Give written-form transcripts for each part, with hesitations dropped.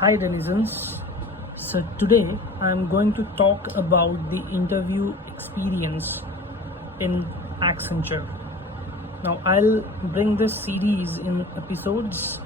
Hi denizens. So today I'm going to talk about the interview experience in Accenture. Now I'll bring this series in episodes.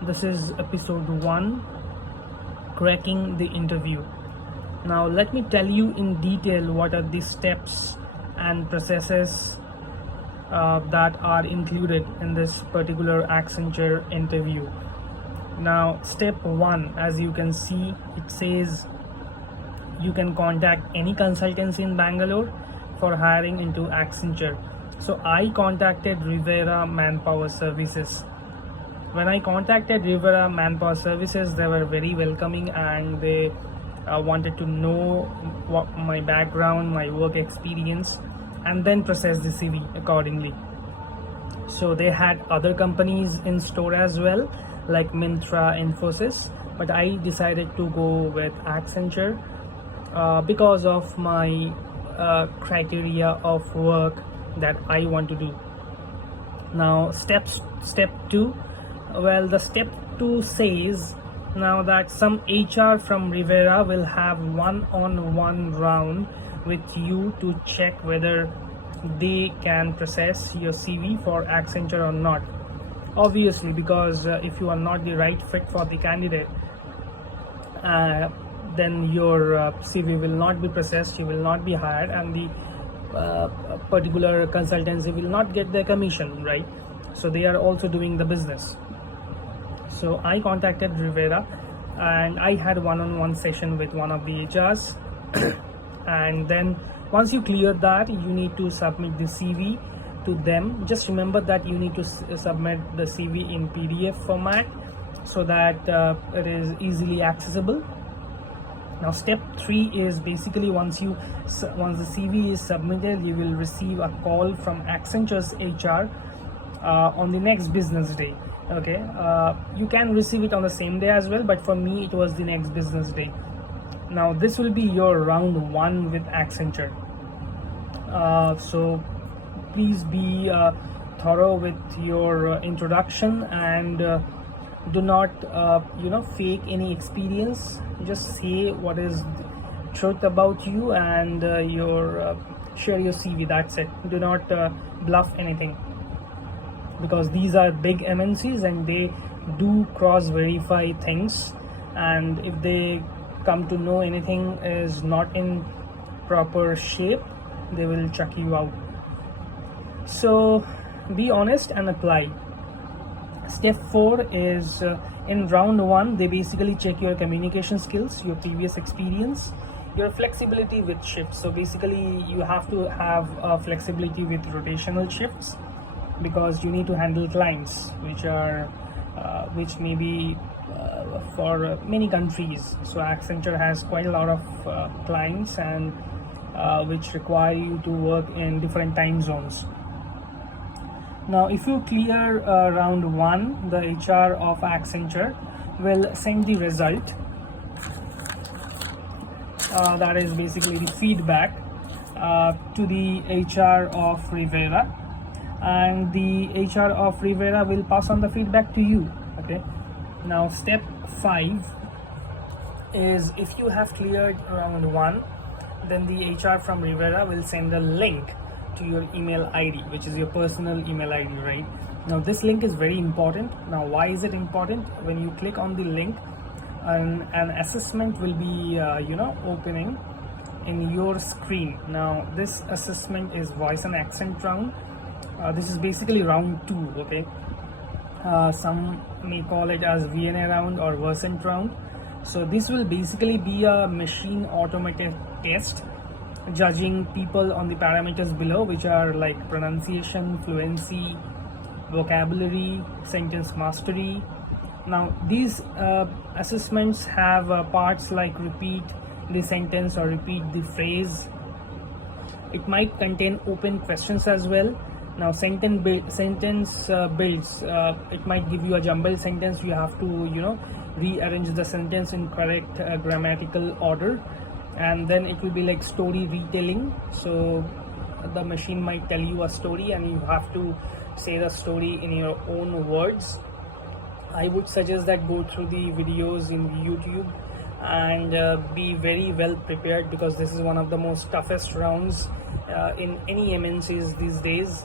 This is episode 1, cracking the interview. Now let me tell you in detail what are the steps and processes that are included in this particular Accenture interview. Now step 1, as you can see, it says you can contact any consultancy in Bangalore for hiring into Accenture. So I contacted Rivera Manpower Services. When I contacted Rivera Manpower Services, they were very welcoming and they wanted to know what my background, my work experience, and then process the CV accordingly. So they had other companies in store as well, like Myntra, Infosys, but I decided to go with Accenture because of my criteria of work that I want to do. Now step 2, well, the step 2 says now that some HR from Rivera will have one-on-one round with you to check whether they can process your CV for Accenture or not. Obviously, because if you are not the right fit for the candidate, then your CV will not be processed, you will not be hired, and the particular consultancy will not get their commission, right? So they are also doing the business. So I contacted Rivera and I had one-on-one session with one of the HRs and then once you clear that, you need to submit the CV to them. Just remember that you need to submit the CV in PDF format so that it is easily accessible. Now step 3 is basically once the CV is submitted, you will receive a call from Accenture's HR on the next business day. Okay, you can receive it on the same day as well, but for me it was the next business day. Now this will be your round 1 with Accenture. So please be thorough with your introduction and do not fake any experience. Just say what is truth about you and share your CV. That's it. Do not bluff anything, because these are big MNCs and they do cross verify things, and if they come to know anything is not in proper shape, they will chuck you out. So be honest and apply. Step 4 is in round 1 they basically check your communication skills, your previous experience, your flexibility with shifts. So basically you have to have flexibility with rotational shifts, because you need to handle clients which may be for many countries. So Accenture has quite a lot of clients and which require you to work in different time zones. Now if you clear round 1, the HR of Accenture will send the result, that is basically the feedback, to the HR of Rivera, and the HR of Rivera will pass on the feedback to you. Okay, now step 5 is if you have cleared round 1, then the HR from Rivera will send a link to your email ID, which is your personal email ID, right? Now this link is very important. Now why is it important? When you click on the link, an assessment will be opening in your screen. Now this assessment is voice and accent round. This is basically round 2. Okay, some may call it as VNA round or Versant round. So this will basically be a machine automated test judging people on the parameters below, which are like pronunciation, fluency, vocabulary, sentence mastery. Now these assessments have parts like repeat the sentence or repeat the phrase. It might contain open questions as well. Now sentence builds, it might give you a jumbled sentence. You have to rearrange the sentence in correct grammatical order, and then it will be like story retelling. So the machine might tell you a story and you have to say the story in your own words. I would suggest that go through the videos in YouTube and be very well prepared, because this is one of the most toughest rounds in any MNCs these days.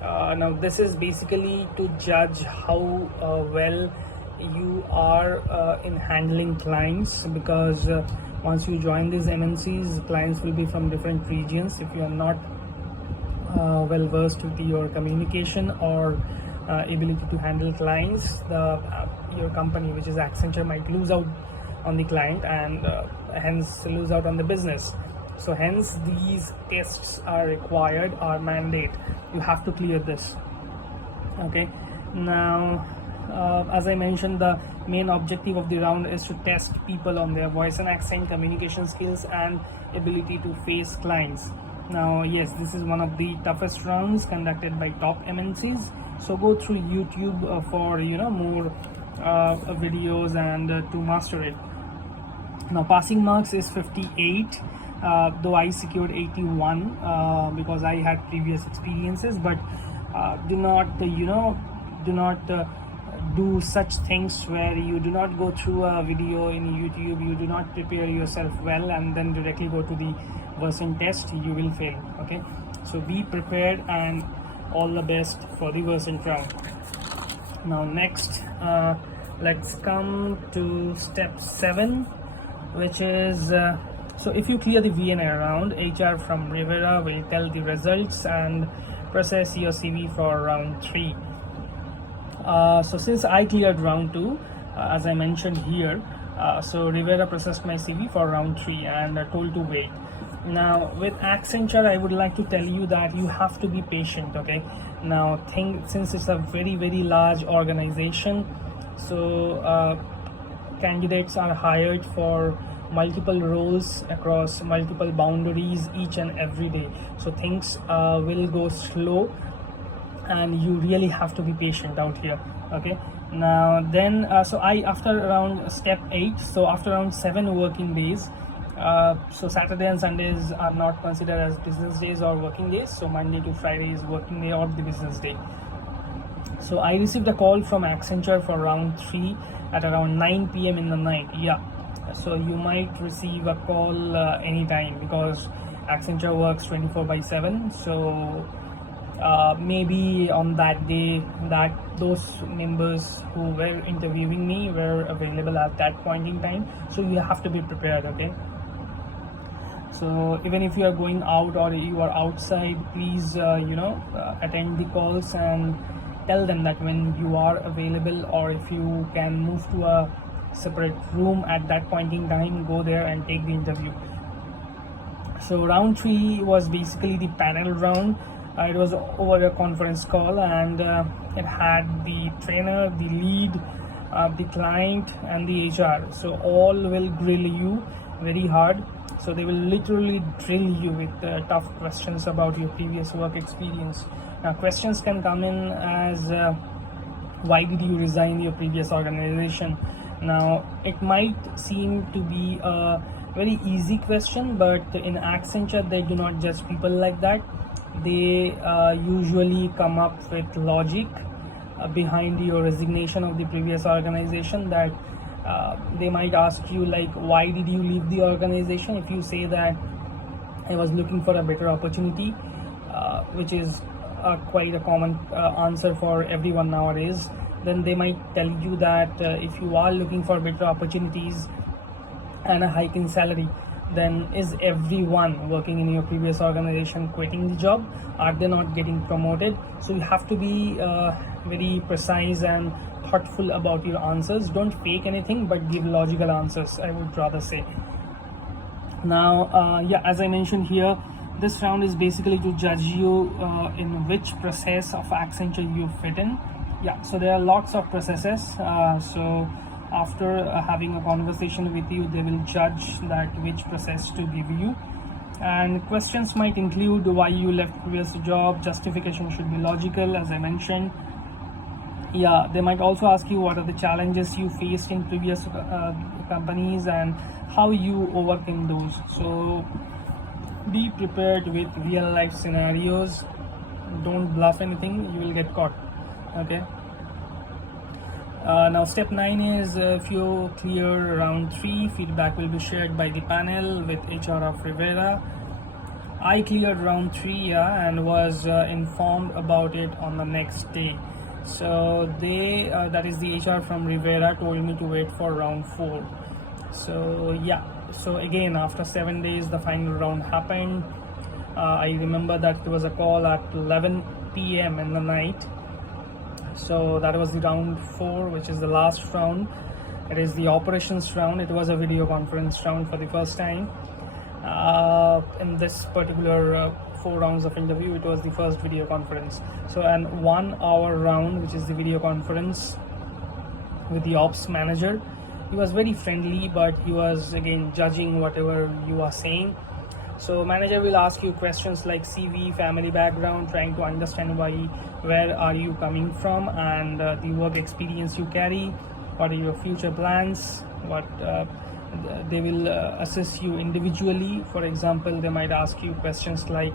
Now this is basically to judge how well you are in handling clients, because once you join these MNCs, clients will be from different regions. If you are not well versed with your communication or ability to handle clients, your company, which is Accenture, might lose out on the client and hence lose out on the business. So hence these tests are required, are mandate. You have to clear this. Okay, now as I mentioned, the main objective of the round is to test people on their voice and accent, communication skills, and ability to face clients. Now yes, this is one of the toughest rounds conducted by top MNCs, so go through YouTube for more videos and to master it. Now passing marks is 58, though I secured 81 because I had previous experiences. But do not do such things where you do not go through a video in YouTube, you do not prepare yourself well, and then directly go to the Versant test. You will fail. Okay, so be prepared and all the best for the Versant round. Now next, let's come to step 7, which is so if you clear the VNA round, HR from Rivera will tell the results and process your CV for round 3. So since I cleared round 2, as I mentioned here, so Rivera processed my CV for round 3 and told to wait. Now with Accenture, I would like to tell you that you have to be patient. Okay, now since it's a very large organization, so candidates are hired for multiple roles across multiple boundaries each and every day, so things will go slow and you really have to be patient out here. Okay, now then so after around step 8, so after around 7 working days, so Saturday and Sundays are not considered as business days or working days, so Monday to Friday is working day or the business day. So I received a call from Accenture for round 3 at around 9 p.m. in the night. Yeah, so you might receive a call anytime, because Accenture works 24/7. So maybe on that day that those members who were interviewing me were available at that point in time, so you have to be prepared. Okay, so even if you are going out or you are outside, please attend the calls and tell them that when you are available, or if you can move to a separate room at that point in time, go there and take the interview. So round 3 was basically the panel round. It was over a conference call, and it had the trainer, the lead, the client, and the HR. So all will grill you very hard. So they will literally drill you with tough questions about your previous work experience. Now questions can come in as why did you resign your previous organization? Now it might seem to be a very easy question, but in Accenture they do not judge people like that. They usually come up with logic behind your resignation of the previous organization, that they might ask you like, why did you leave the organization? If you say that I was looking for a better opportunity, which is quite a common answer for everyone nowadays, then they might tell you that if you are looking for better opportunities and a hike in salary, then is everyone working in your previous organization quitting the job? Are they not getting promoted? So you have to be very precise and thoughtful about your answers. Don't fake anything, but give logical answers, I would rather say. Now as I mentioned here, this round is basically to judge you in which process of Accenture you fit in. Yeah, so there are lots of processes. So after having a conversation with you, they will judge that which process to give you. And questions might include why you left previous job. Justification should be logical, as I mentioned. Yeah, they might also ask you what are the challenges you faced in previous companies and how you overcame those. So be prepared with real life scenarios. Don't bluff anything, you will get caught. Okay, Now step 9 is if you clear round 3, feedback will be shared by the panel with HR of Rivera. I cleared round 3, yeah, and was informed about it on the next day. So they, that is the HR from Rivera, told me to wait for round 4. So yeah, so again after 7 days the final round happened. I remember that there was a call at 11 p.m. in the night. So that was the round 4, which is the last round. It is the operations round. It was a video conference round for the first time. In this particular 4 rounds of interview, it was the first video conference. So an 1 hour round, which is the video conference with the ops manager. He was very friendly, but he was again judging whatever you are saying. So manager will ask you questions like CV, family background, trying to understand where are you coming from, and the work experience you carry, what are your future plans, what they will assess you individually. For example, they might ask you questions like,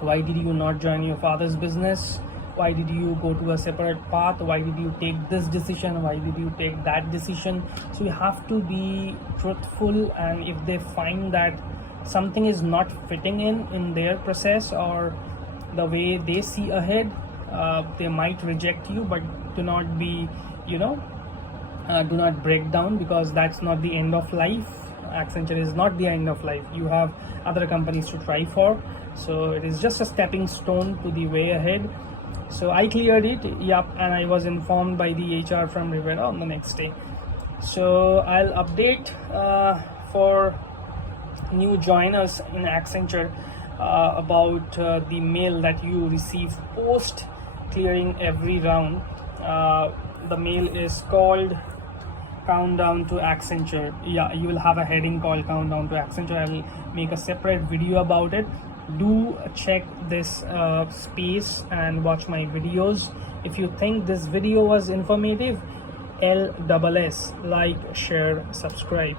why did you not join your father's business? Why did you go to a separate path? Why did you take this decision? Why did you take that decision? So you have to be truthful, and if they find that something is not fitting in their process or the way they see ahead, they might reject you. But do not be, do not break down, because that's not the end of life. Accenture is not the end of life. You have other companies to try for, so it is just a stepping stone to the way ahead. So I cleared it, yep, and I was informed by the HR from Rivera on the next day. So I'll update for new joiners in Accenture about the mail that you receive post clearing every round. The mail is called Countdown to Accenture. Yeah, you will have a heading called Countdown to Accenture. I will make a separate video about it. Do check this space and watch my videos. If you think this video was informative, LSS, like, share, subscribe.